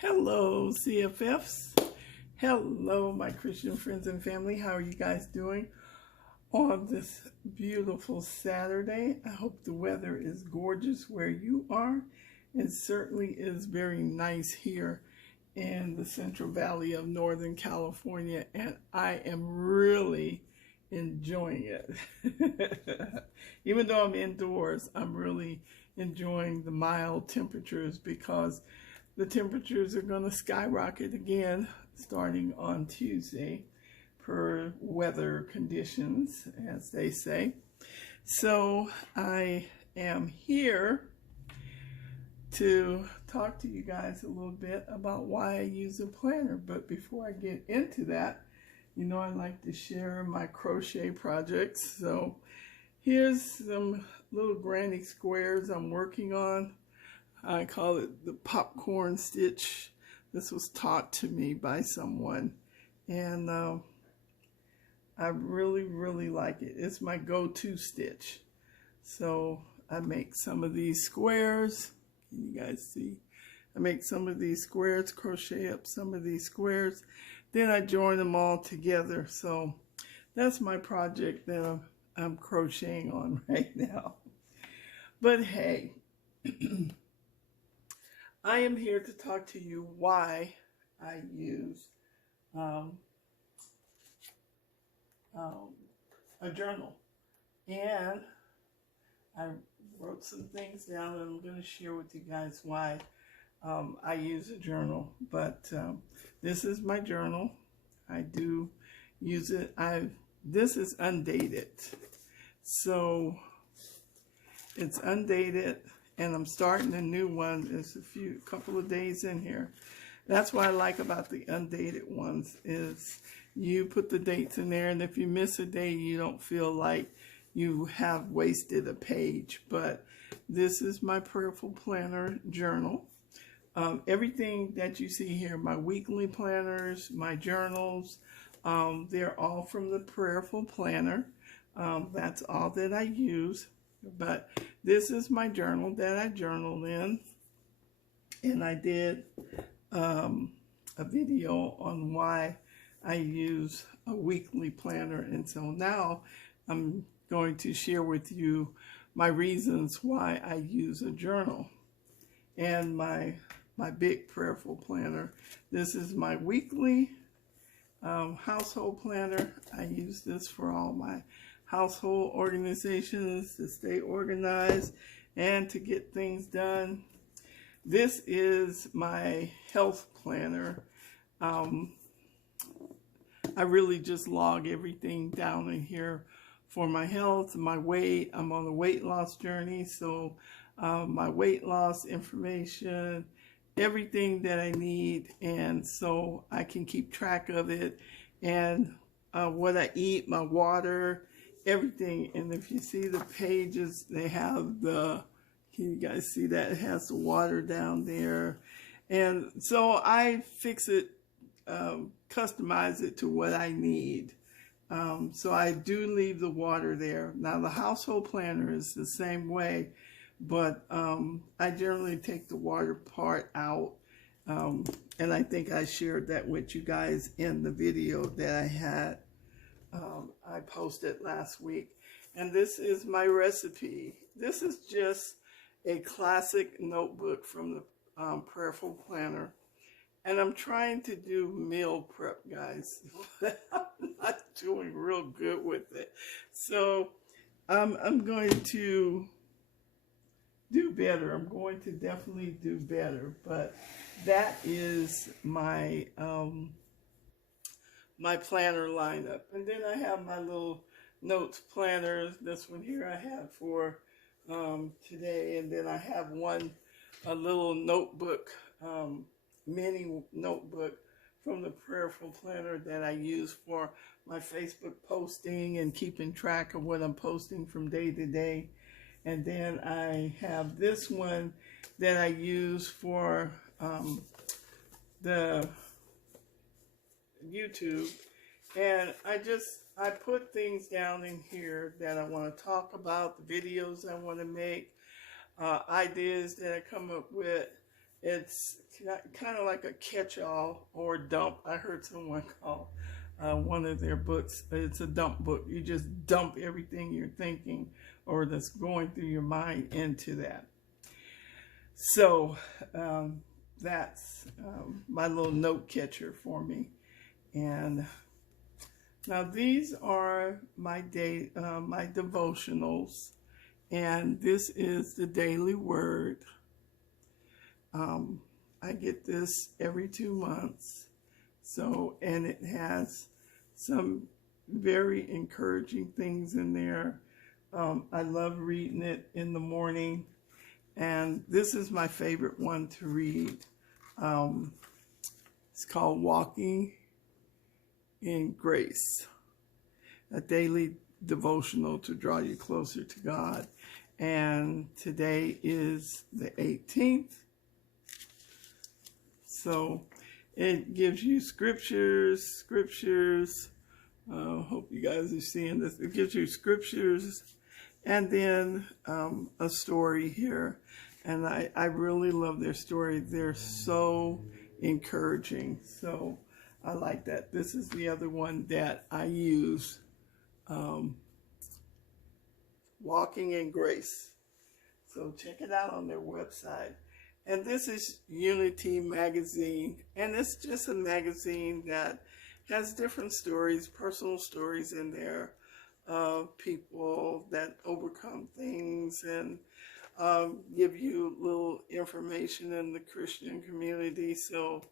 Hello, CFF'S. Hello, my Christian friends and family. How are you guys doing on this beautiful Saturday? I hope the weather is gorgeous where you are. It certainly is very nice here in the Central Valley of Northern California, and I am really enjoying it. Even though I'm indoors, I'm really enjoying the mild temperatures because the temperatures are going to skyrocket again starting on Tuesday per weather conditions, as they say. So I am here to talk to you guys a little bit about why I use a planner. But before I get into that, you know I like to share my crochet projects. So here's some little granny squares I'm working on. I call it the popcorn stitch. This was taught to me by someone, and I really like it. It's my go-to stitch. So I make some of these squares. Can you guys see? I make some of these squares, crochet up some of these squares, then I join them all together. So that's my project that I'm crocheting on right now. But hey, I am here to talk to you why I use a journal. And I wrote some things down and I'm going to share with you guys why I use a journal. But this is my journal. I do use it. This is undated. So it's undated. And I'm starting a new one. There's a couple of days in here. That's what I like about the undated ones is you put the dates in there, and if you miss a day, you don't feel like you have wasted a page. But this is my prayerful planner journal. Everything that you see here, my weekly planners, my journals, they're all from the prayerful planner. That's all that I use. But this is my journal that I journaled in, and I did a video on why I use a weekly planner. And so now I'm going to share with you my reasons why I use a journal. And my big prayerful planner. This is my weekly household planner. I use this for all my household organizations to stay organized and to get things done. This is my health planner. I really just log everything down in here for my health, my weight. I'm on a weight loss journey, so my weight loss information, everything that I need, and so I can keep track of it, and what I eat, my water, everything. And if you see the pages, they have can you guys see that? It has the water down there. And so I fix it, customize it to what I need. So I do leave the water there. Now the household planner is the same way, but I generally take the water part out. And I think I shared that with you guys in the video that I had. I posted last week. And this is my recipe. This is just a classic notebook from the prayerful planner. And I'm trying to do meal prep, guys. I'm not doing real good with it. So I'm going to do better. I'm going to definitely do better. But that is my my planner lineup. And then I have my little notes planners. This one here I have for today. And then I have a little notebook, mini notebook from the prayerful planner that I use for my Facebook posting and keeping track of what I'm posting from day to day. And then I have this one that I use for the YouTube, and I put things down in here that I want to talk about, the videos I want to make, ideas that I come up with, It's kind of like a catch-all or dump. I heard someone call one of their books, it's a dump book. You just dump everything you're thinking or that's going through your mind into that. So that's my little note catcher for me. And now these are my my devotionals, and this is the daily word. I get this every 2 months. So, and it has some very encouraging things in there. I love reading it in the morning. And this is my favorite one to read. It's called Walking in Grace, a daily devotional to draw you closer to God. And today is the 18th. So it gives you scriptures. Hope you guys are seeing this. It gives you scriptures and then a story here. And I really love their story. They're so encouraging. So I like that. This is the other one that I use. Walking in Grace. So check it out on their website. And this is Unity Magazine. And it's just a magazine that has different stories, personal stories in there of people that overcome things and give you little information in the Christian community. So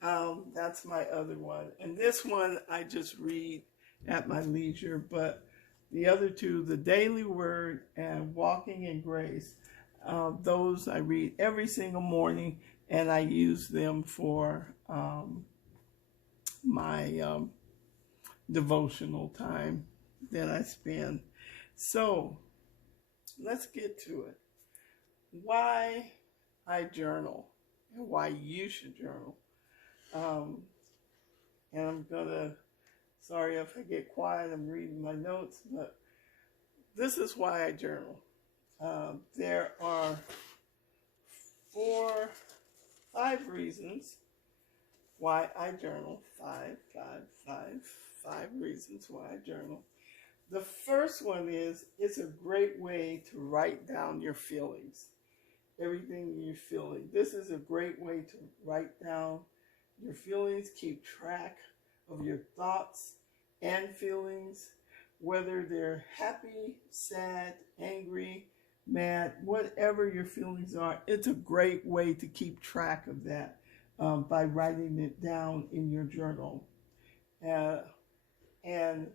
that's my other one. And this one I just read at my leisure. But the other two, the Daily Word and Walking in Grace, those I read every single morning, and I use them for my devotional time that I spend. So let's get to it. Why I journal and why you should journal. And I'm gonna, sorry if I get quiet, I'm reading my notes, but this is why I journal. There are 5 reasons why I journal. Five reasons why I journal. The first one is it's a great way to write down your feelings, everything you're feeling. This is a great way to write down your feelings, keep track of your thoughts and feelings, whether they're happy, sad, angry, mad, whatever your feelings are. It's a great way to keep track of that by writing it down in your journal. And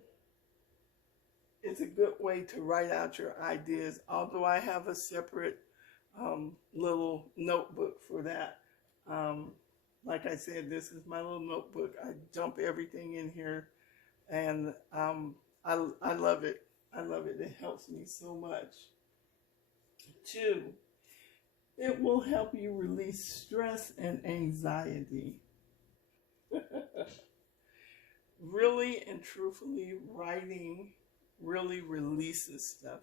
it's a good way to write out your ideas, although I have a separate little notebook for that. Like I said, this is my little notebook. I dump everything in here, and I love it. I love it. It helps me so much. 2, it will help you release stress and anxiety. Really and truthfully, writing really releases stuff.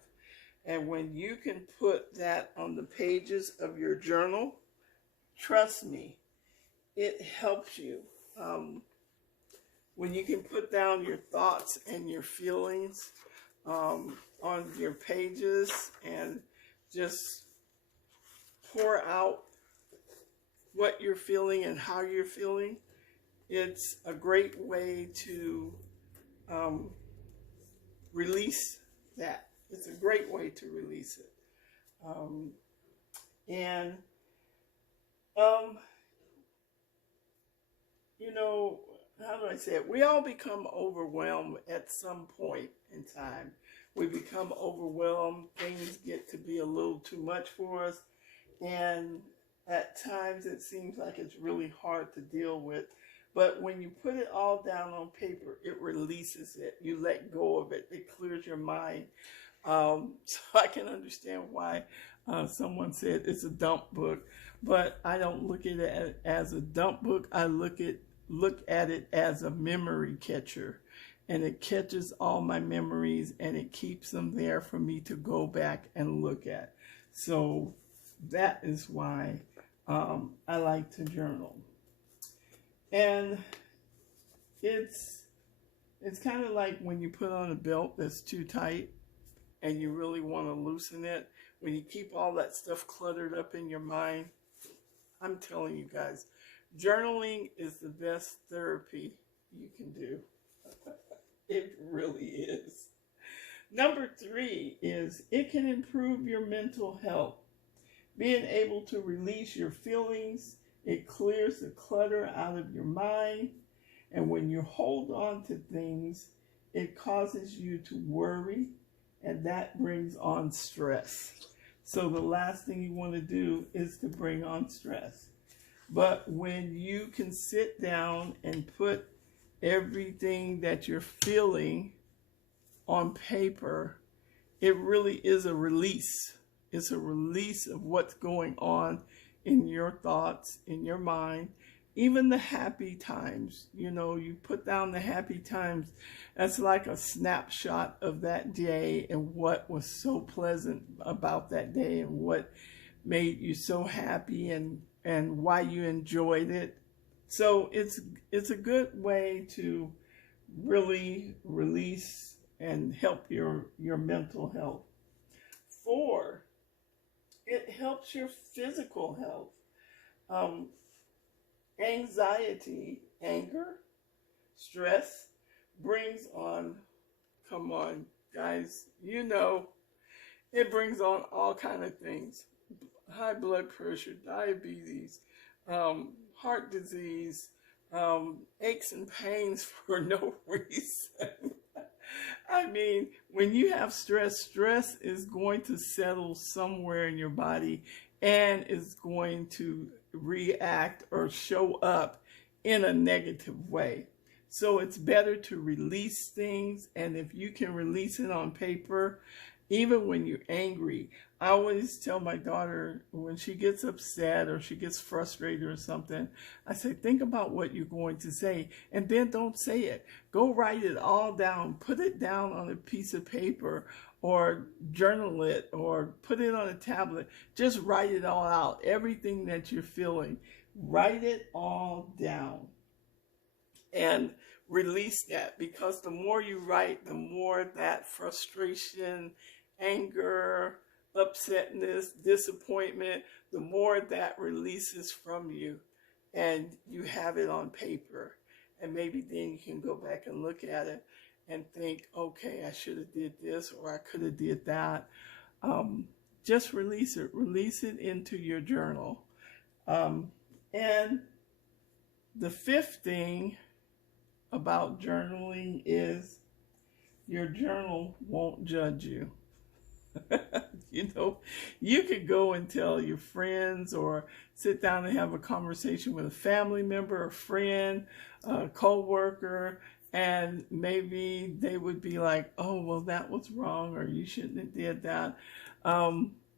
And when you can put that on the pages of your journal, trust me, it helps you. When you can put down your thoughts and your feelings on your pages and just pour out what you're feeling and how you're feeling, it's a great way to release that. It's a great way to release it. You know, how do I say it? We all become overwhelmed at some point in time. We become overwhelmed. Things get to be a little too much for us. And at times it seems like it's really hard to deal with. But when you put it all down on paper, it releases it. You let go of it. It clears your mind. So I can understand why someone said it's a dump book. But I don't look at it as a dump book. I look at it as a memory catcher. And it catches all my memories and it keeps them there for me to go back and look at. So that is why I like to journal. And it's kind of like when you put on a belt that's too tight and you really want to loosen it. When you keep all that stuff cluttered up in your mind, I'm telling you guys, journaling is the best therapy you can do. It really is. Number 3 is it can improve your mental health. Being able to release your feelings, it clears the clutter out of your mind. And when you hold on to things, it causes you to worry, and that brings on stress. So the last thing you want to do is to bring on stress. But when you can sit down and put everything that you're feeling on paper, it really is a release. It's a release of what's going on in your thoughts, in your mind. Even the happy times, you put down the happy times. That's like a snapshot of that day and what was so pleasant about that day and what made you so happy and why you enjoyed it. So it's a good way to really release and help your mental health. 4, it helps your physical health. Anxiety, anger, stress brings on, come on guys, it brings on all kind of things. High blood pressure, diabetes, heart disease, aches and pains for no reason. I mean, when you have stress, stress is going to settle somewhere in your body and is going to react or show up in a negative way. So it's better to release things, and if you can release it on paper, even when you're angry. I always tell my daughter when she gets upset or she gets frustrated or something, I say, think about what you're going to say, and then don't say it. Go write it all down. Put it down on a piece of paper or journal it or put it on a tablet. Just write it all out, everything that you're feeling. Write it all down and release that, because the more you write, the more that frustration, anger, upsetness, disappointment, the more that releases from you, and you have it on paper. And maybe then you can go back and look at it and think, okay, I should have did this, or I could have did that. Just release it into your journal. And the 5th thing about journaling is your journal won't judge you. You could go and tell your friends or sit down and have a conversation with a family member, a friend, a co-worker, and maybe they would be like, oh, well, that was wrong, or you shouldn't have did that.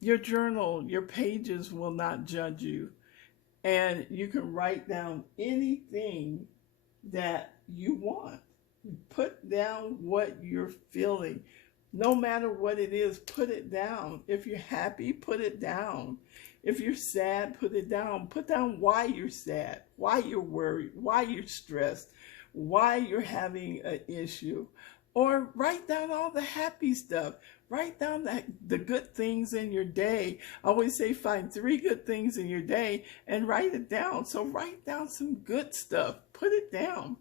Your journal, your pages will not judge you. And you can write down anything that you want. Put down what you're feeling. No matter what it is, put it down. If you're happy, put it down. If you're sad, put it down. Put down why you're sad, why you're worried, why you're stressed, why you're having an issue. Or write down all the happy stuff. Write down the good things in your day. I always say find 3 good things in your day and write it down. So write down some good stuff. Put it down.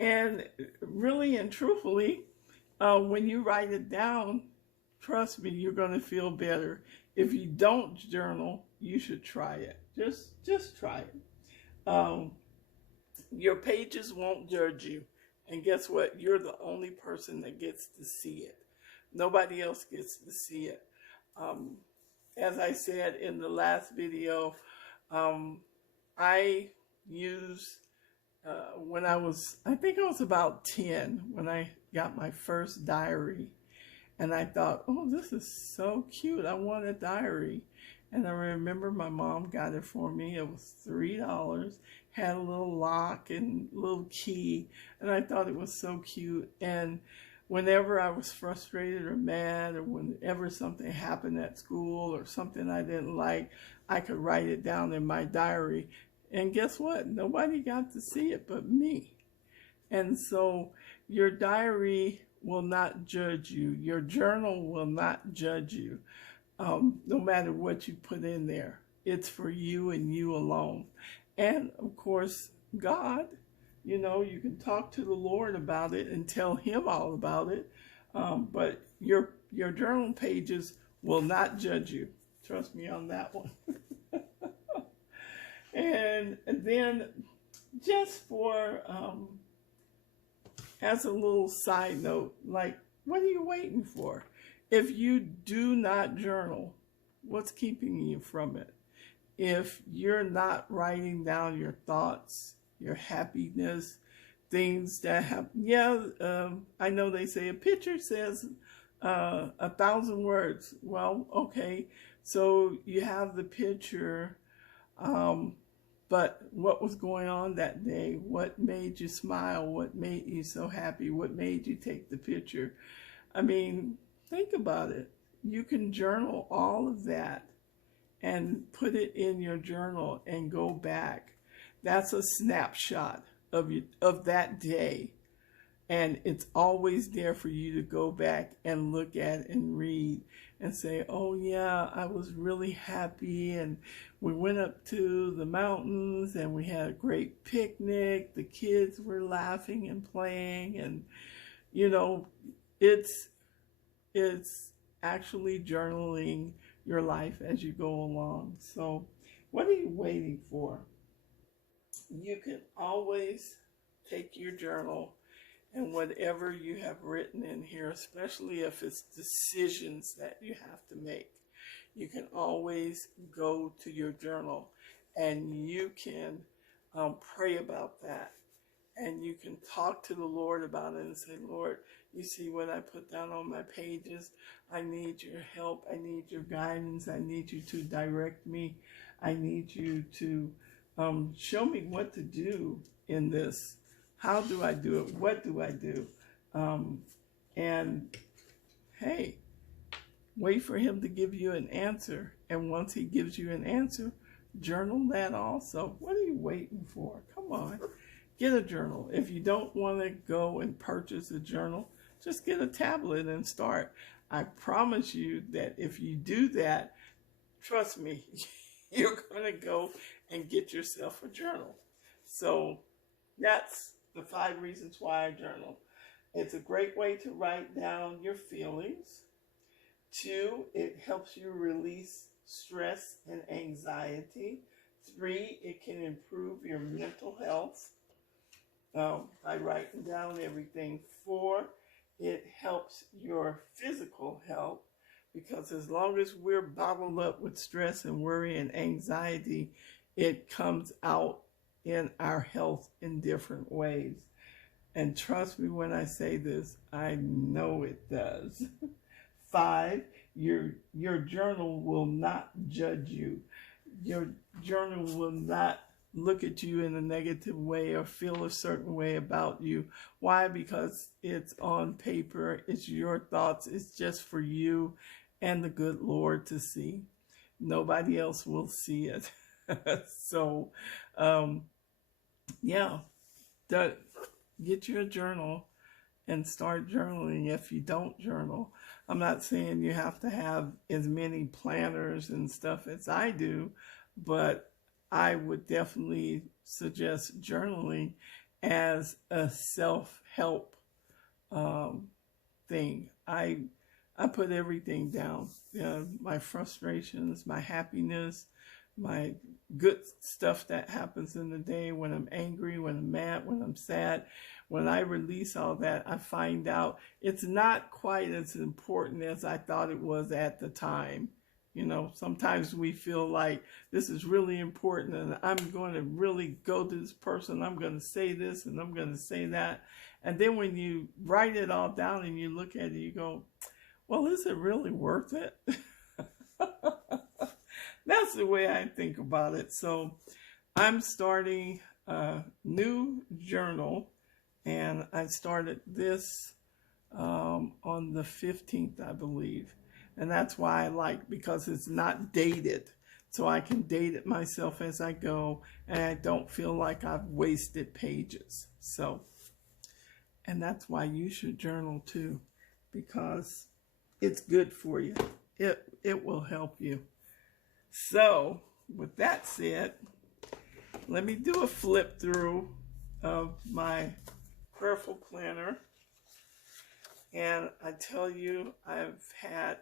And really and truthfully, when you write it down, trust me, you're going to feel better. If you don't journal, you should try it. Just try it. Your pages won't judge you. And guess what? You're the only person that gets to see it. Nobody else gets to see it. As I said in the last video, I used, I think I was about 10 when I got my first diary. And I thought, oh, this is so cute. I want a diary. And I remember my mom got it for me. It was $3. Had a little lock and little key. And I thought it was so cute. And whenever I was frustrated or mad, or whenever something happened at school or something I didn't like, I could write it down in my diary. And guess what? Nobody got to see it but me. And so your diary will not judge you. Your journal will not judge you, no matter what you put in there. It's for you and you alone. And of course, God, you know, you can talk to the Lord about it and tell him all about it. But your journal pages will not judge you. Trust me on that one. and then just for, as a little side note, like, what are you waiting for? If you do not journal, what's keeping you from it? If you're not writing down your thoughts, your happiness, things that happen, I know they say a picture says 1,000 words. Well, okay, so you have the picture, but what was going on that day? What made you smile? What made you so happy? What made you take the picture? I mean, think about it. You can journal all of that and put it in your journal and go back. That's a snapshot of that day. And it's always there for you to go back and look at and read and say, oh yeah, I was really happy, and we went up to the mountains and we had a great picnic. The kids were laughing and playing, and you know, it's actually journaling your life as you go along. So what are you waiting for? You can always take your journal and whatever you have written in here, especially if it's decisions that you have to make, you can always go to your journal and you can pray about that. And you can talk to the Lord about it and say, Lord, you see what I put down on my pages. I need your help. I need your guidance. I need you to direct me. I need you to show me what to do in this. How do I do it? What do I do? And hey, wait for him to give you an answer. And once he gives you an answer, journal that also. What are you waiting for? Come on. Get a journal. If you don't want to go and purchase a journal, just get a tablet and start. I promise you that if you do that, trust me, you're going to go and get yourself a journal. So that's the 5 reasons why I journal. It's a great way to write down your feelings. 2, it helps you release stress and anxiety. 3, it can improve your mental health by writing down everything. 4, it helps your physical health, because as long as we're bottled up with stress and worry and anxiety, it comes out in our health in different ways. And trust me when I say this, I know it does. 5, your journal will not judge you. Your journal will not look at you in a negative way or feel a certain way about you. Why? Because it's on paper, it's your thoughts, it's just for you and the good Lord to see. Nobody else will see it. So, yeah, get you a journal and start journaling if you don't journal. I'm not saying you have to have as many planners and stuff as I do, but I would definitely suggest journaling as a self-help thing. I put everything down, my frustrations, my happiness, my good stuff that happens in the day, when I'm angry, when I'm mad, when I'm sad. When I release all that, I find out it's not quite as important as I thought it was at the time. You know, sometimes we feel like this is really important and I'm going to really go to this person. I'm going to say this and I'm going to say that. And then when you write it all down and you look at it, you go, well, is it really worth it? That's the way I think about it. So I'm starting a new journal, and I started this on the 15th, I believe. And that's why I like, because it's not dated. so I can date it myself as I go, and I don't feel like I've wasted pages. So, and that's why you should journal too, because it's good for you. It will help you. So, with that said, let me do a flip through of my prayerful planner. And I tell you, I've had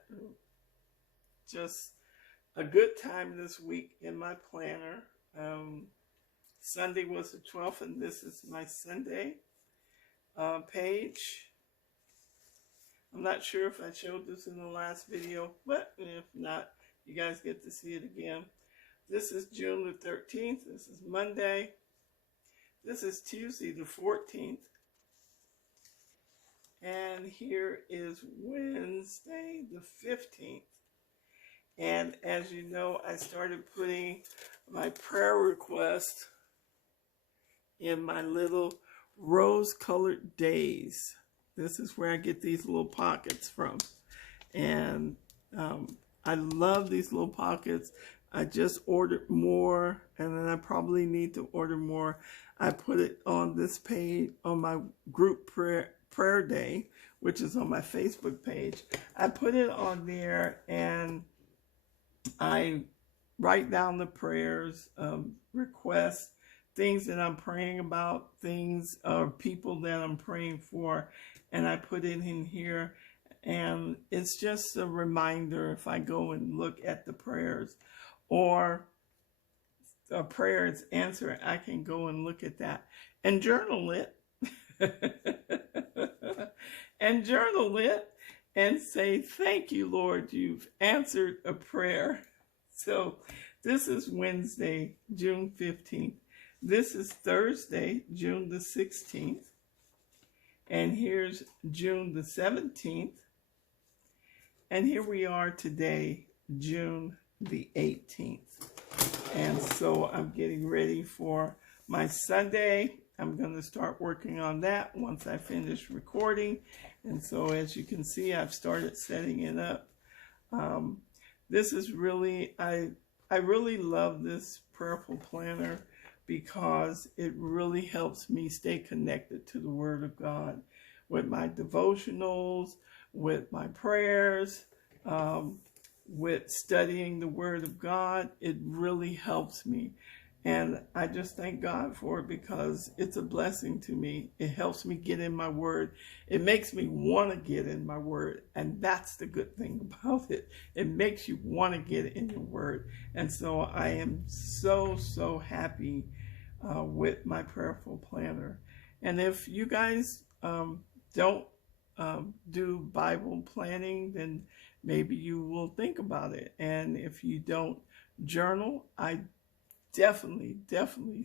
just a good time this week in my planner. Sunday was the 12th, and this is my Sunday page. I'm not sure if I showed this in the last video, but if not, you guys get to see it again. This is June the 13th. This is Monday. This is Tuesday the 14th. And here is Wednesday the 15th. And as you know, I started putting my prayer request in my little rose-colored days. This is where I get these little pockets from. And I love these little pockets. I just ordered more, and then I probably need to order more. I put it on this page, on my group prayer day, which is on my Facebook page. I put it on there, and I write down the prayers, requests, things that I'm praying about, things or people that I'm praying for, and I put it in here. And it's just a reminder if I go and look at the prayers or a prayer is answered, I can go and look at that and journal it. And journal it and say, thank you, Lord, you've answered a prayer. So this is Wednesday, June 15th. This is Thursday, June the 16th. And here's June the 17th. And here we are today, June the 18th. And so I'm getting ready for my Sunday. I'm going to start working on that once I finish recording. And so as you can see, I've started setting it up. This is really, I really love this prayerful planner because it really helps me stay connected to the Word of God with my devotionals, with my prayers, with studying the Word of God. It really helps me. And I just thank God for it because it's a blessing to me. It helps me get in my Word. It makes me want to get in my Word. And that's the good thing about it. It makes you want to get in your Word. And so I am so, so happy with my prayerful planner. And if you guys don't do Bible planning, then maybe you will think about it. And if you don't journal, I definitely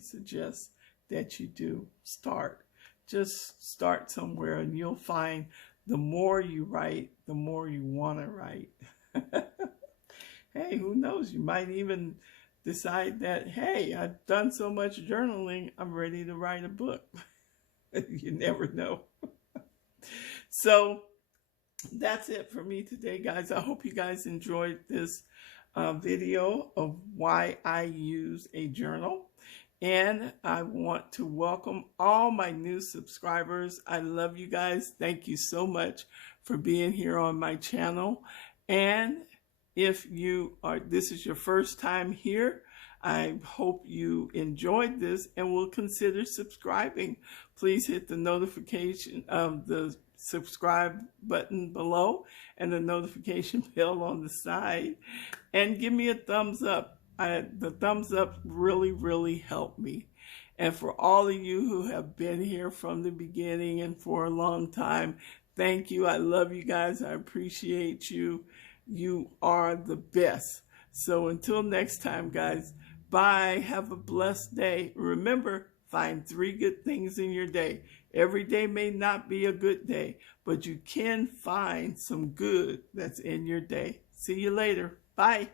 suggest that you do start. Just start somewhere, and you'll find the more you write, the more you want to write. Hey, who knows? You might even decide that, hey, I've done so much journaling, I'm ready to write a book. You never know. So that's it for me today, guys. I hope you guys enjoyed this video of why I use a journal. And I want to welcome all my new subscribers. I love you guys. Thank you so much for being here on my channel. And if this is your first time here, I hope you enjoyed this and will consider subscribing. Please hit the notification of the subscribe button below and the notification bell on the side, and give me a thumbs up. The thumbs up really help me. And for all of you who have been here from the beginning and for a long time, thank you. I love you guys. I appreciate you. You are the best. So until next time, guys, bye. Have a blessed day. Remember, find 3 good things in your day. Every day may not be a good day, but you can find some good that's in your day. See you later. Bye.